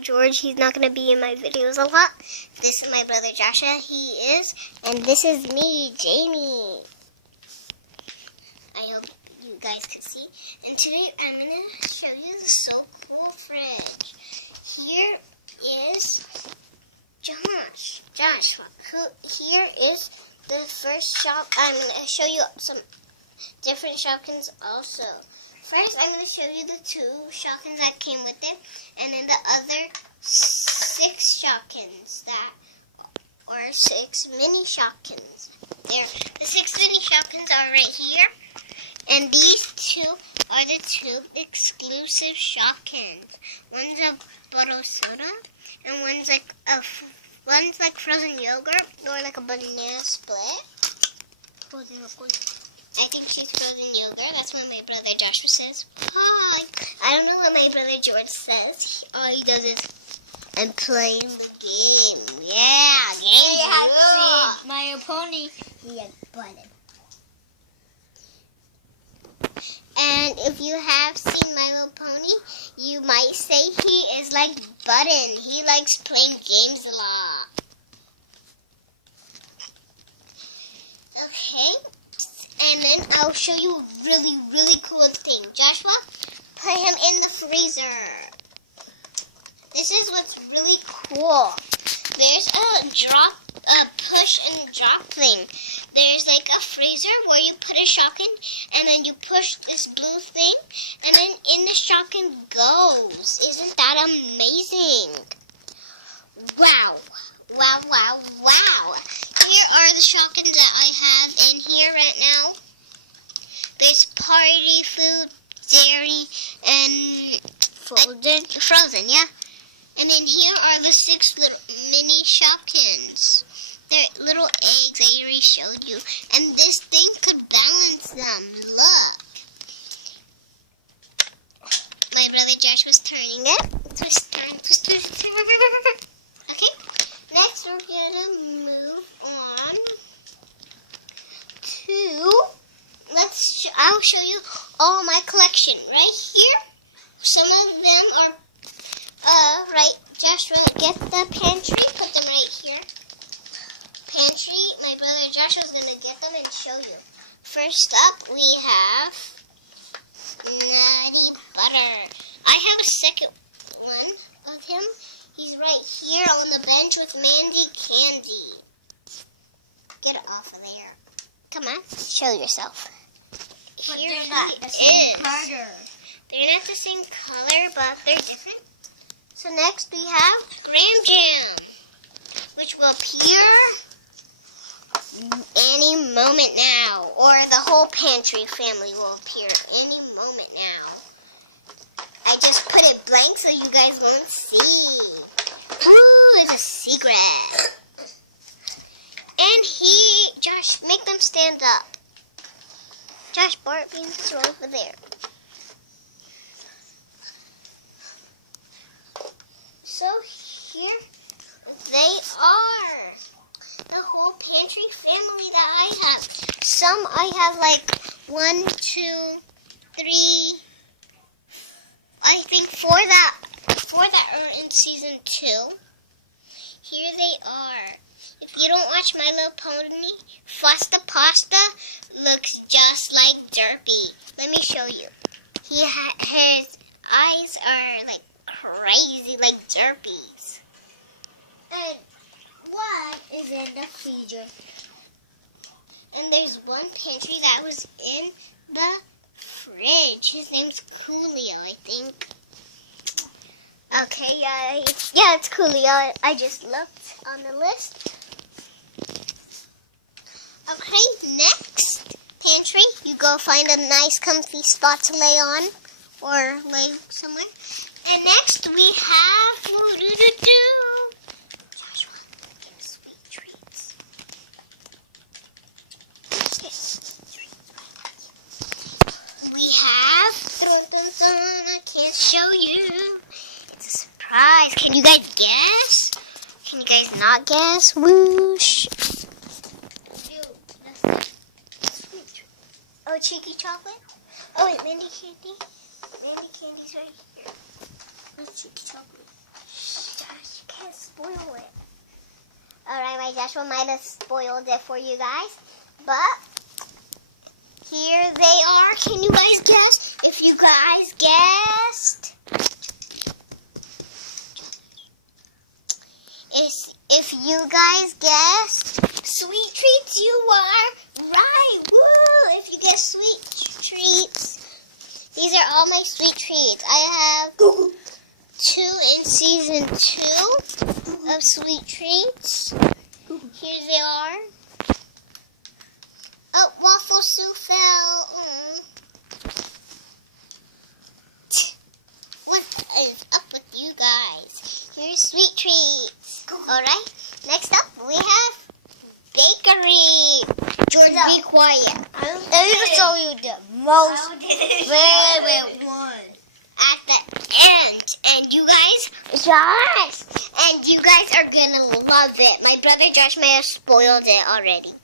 George. He's not going to be in my videos a lot. This is my brother Joshua. He is. And this is me, Jamie. I hope you guys can see. And today I'm going to show you the So Cool fridge. Here is Joshua. Here is the first shop. I'm going to show you some different Shopkins also. First, I'm going to show you the 2 Shopkins that came with it, and then the other 6 Shopkins or 6 mini Shopkins. There, the 6 mini Shopkins are right here, and these 2 are the 2 exclusive Shopkins. One's a bottle soda, and one's like frozen yogurt or like a banana split. I think she's frozen yogurt. That's what my brother Joshua says. Hi. I don't know what my brother George says. All he does is, I'm playing the game. Yeah, game. You have seen My Little Pony. He has Button. And if you have seen My Little Pony, you might say he is like Button. He likes playing games a lot. Okay. And then I'll show you a really, really cool thing. Joshua, put him in the freezer. This is what's really cool. There's a push and drop thing. There's like a freezer where you put a Shopkin, and then you push this blue thing, and then in the Shopkin goes. Isn't that amazing? Wow. Wow, wow, wow. Here are the Shopkins that I have in here right now. There's party food, dairy, and frozen, yeah. And then here are the 6 little mini Shopkins. They're little eggs I already showed you. And this thing could balance them. Look. My brother Joshua's turning it. Twist, turn, twist, twist, turn. Okay. Next, we're gonna move on to, I'll show you all my collection right here. Some of them are, right, Joshua, get the pantry, put them right here. Pantry, my brother Joshua's gonna get them and show you. First up, we have Nutty Butter. I have a second one of him. He's right here on the bench with Mandy Candy. Get it off of there. Come on, show yourself. But Here they're not the same color. They're not the same color, but they're different. So next we have Graham Jam, which will appear any moment now. Or the whole pantry family will appear any moment now. I just put it blank so you guys won't see. Ooh, it's a secret. And Josh, make them stand up. Josh, Bart Beans are over there. So here they are. The whole pantry family that I have. Some I have like 1, 2, 3, I think 4 that are in season 2. Here they are. If you don't watch My Little Pony, Fasta Pasta looks just like Derpy. Let me show you. His eyes are like crazy, like Derpy's. And what is in the freezer? And there's one pantry that was in the fridge. His name's Coolio, I think. Okay, yeah, it's Coolio. I just looked on the list. Okay, next pantry. You go find a nice comfy spot to lay on or lay somewhere. And next we have Joshua, give him sweet treats. We have I can't show you. It's a surprise. Can you guys guess? Can you guys not guess? Whoosh. Oh, cheeky chocolate? Oh, wait, Mandy Candy? Mandy Candy's right here. Where's cheeky chocolate? Josh, you can't spoil it. Alright, my Joshua might have spoiled it for you guys. But here they are. Can you guys guess? If you guys guessed. If you guys guessed sweet treats, you are right. Woo! If you guess sweet treats, these are all my sweet treats. I have 2 in season 2 of sweet treats. Here they are. Oh, Waffle Sue fell. What is up with you guys? Here's sweet treats. Alright, next up we have bakery. George, be quiet. I'm going to show you the most very one at the end. And you guys, Josh, and you guys are going to love it. My brother Josh may have spoiled it already.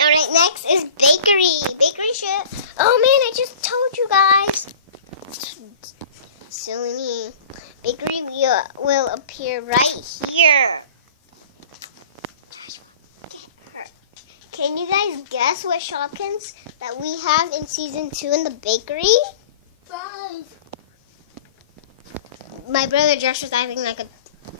Alright, next is bakery. Bakery shit. Oh man, I just told you guys. Silly me. Bakery will appear right here. Can you guys guess what Shopkins that we have in season 2 in the bakery? 5. My brother Josh was acting like a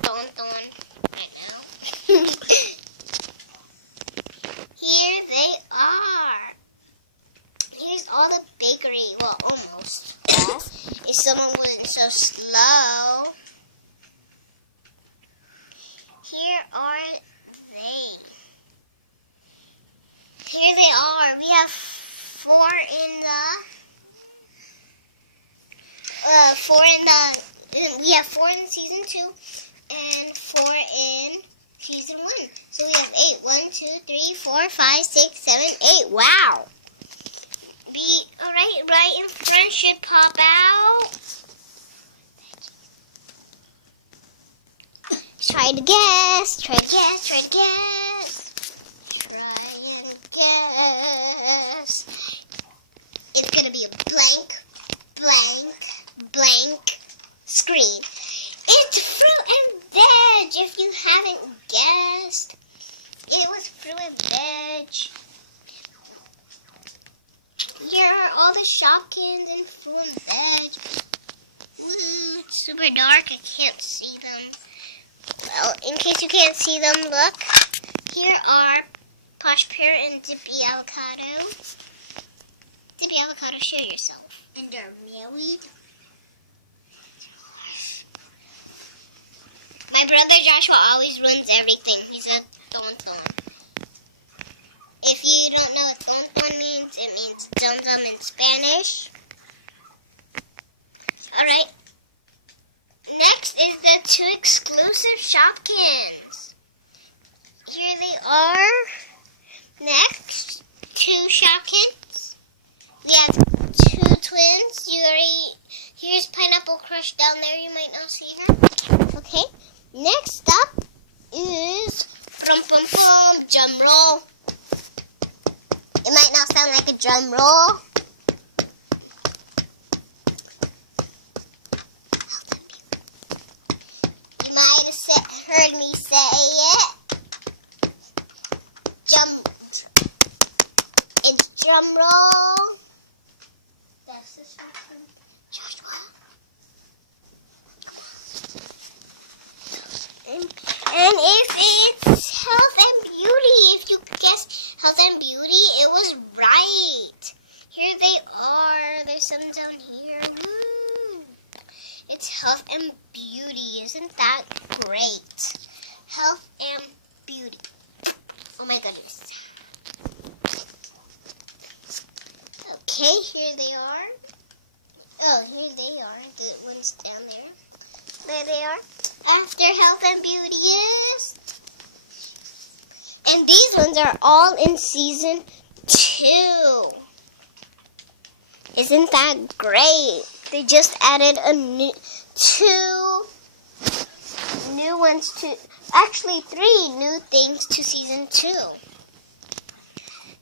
don right now. Here they are. Here's all the bakery. Well, almost. If someone wasn't so slow. Here are they. Here they are. We have 4 in we have 4 in season 2 and 4 in season 1. So we have 8. 1, 2, 3, 4, 5, 6, 7, 8. Wow. Alright, right in front should pop out. Try to guess. Try to guess. Try to guess. Try and guess. It's going to be a blank screen. It's fruit and veg. If you haven't guessed, it was fruit and veg. Here are all the Shopkins and fruit and veg. Ooh, it's super dark. I can't see them. Well, in case you can't see them, look. Here are Posh Pear and Dippy Avocado. Dippy Avocado, show yourself. And they're married. My brother Joshua always ruins everything. He's a don. If you don't know what don means, it means dum-dum in Spanish. Alright. Next is the 2 exclusive Shopkins. Here they are. Next, 2 Shopkins. We have 2 twins. Here's Pineapple Crush down there. You might not see her. Okay. Next up is drum roll. It might not sound like a drum roll. You might have heard me say it. It's drum roll. That's the Shopkin. Joshua. And if it's health and beauty, if you guessed health and beauty, it was right. Here they are. There's some down here. Woo. It's health and beauty. Isn't that great? Health and beauty. Oh my goodness. Okay, here they are. Oh, here they are. The ones down there. There they are. After health and beauty is. And these ones are all in season 2. Isn't that great? They just added a 2 new ones to, actually 3 new things to season 2.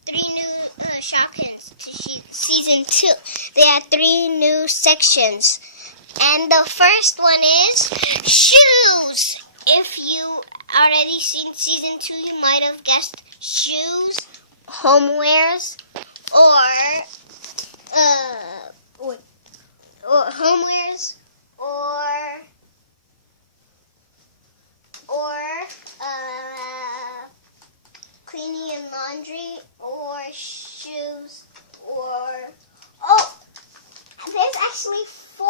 3 new Shopkins to season 2. They had 3 new sections And the first one is shoes. If you already seen season 2, you might have guessed shoes, homewares, or homewares, or cleaning and laundry, or shoes, or there's actually 4.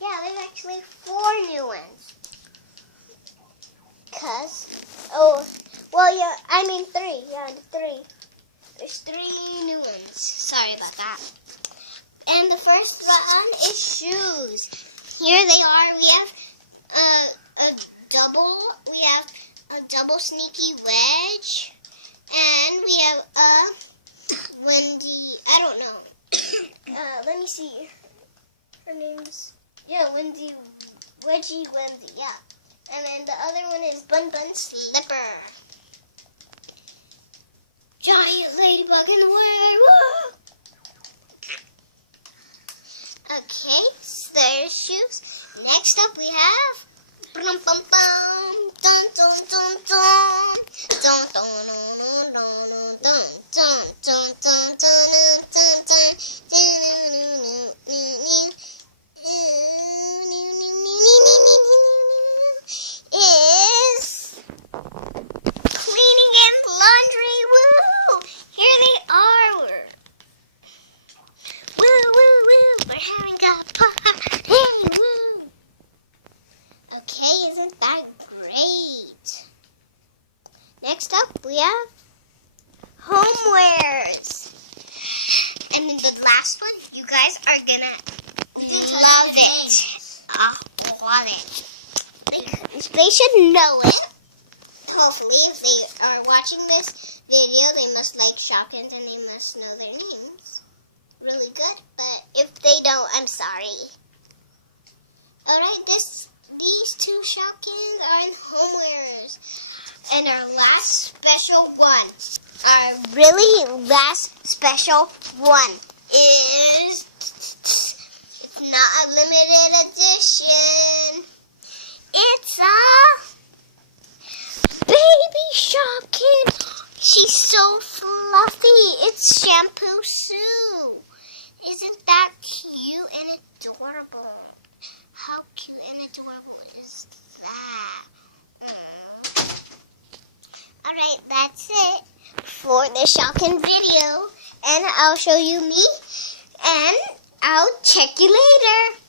Yeah, there's actually 4 new ones. I mean 3. Yeah, 3. There's 3 new ones. Sorry about that. And the first one is shoes. Here they are. We have a double sneaky wedge, and we have a Wendy. I don't know. Let me see. Her name's Wendy. Wedgie Wendy. Yeah. And then the other one is Bun Bun Slipper. Giant ladybug in the way. Whoa! Okay, so there's shoes. Next up we have bum bum bum dun dun dun dun dun dun dun dun dun dun dun is cleaning and laundry. Woo! Here they are. Woo woo woo! We're having a party. Woo! Okay, isn't that great? Next up, we have homewares. And then the last one, you guys are gonna love it. Love it. They should know it. Hopefully, if they are watching this video, they must like Shopkins and they must know their names really good. But if they don't, I'm sorry. Alright, these 2 Shopkins are in homewares. And our last special one, our really last special one is, it's not a limited edition. It's a baby Shopkin. She's so fluffy. It's Shampoo Sue. Isn't that cute and adorable? How cute and adorable is that? Alright, that's it for the Shopkin video. And I'll show you me. And I'll check you later.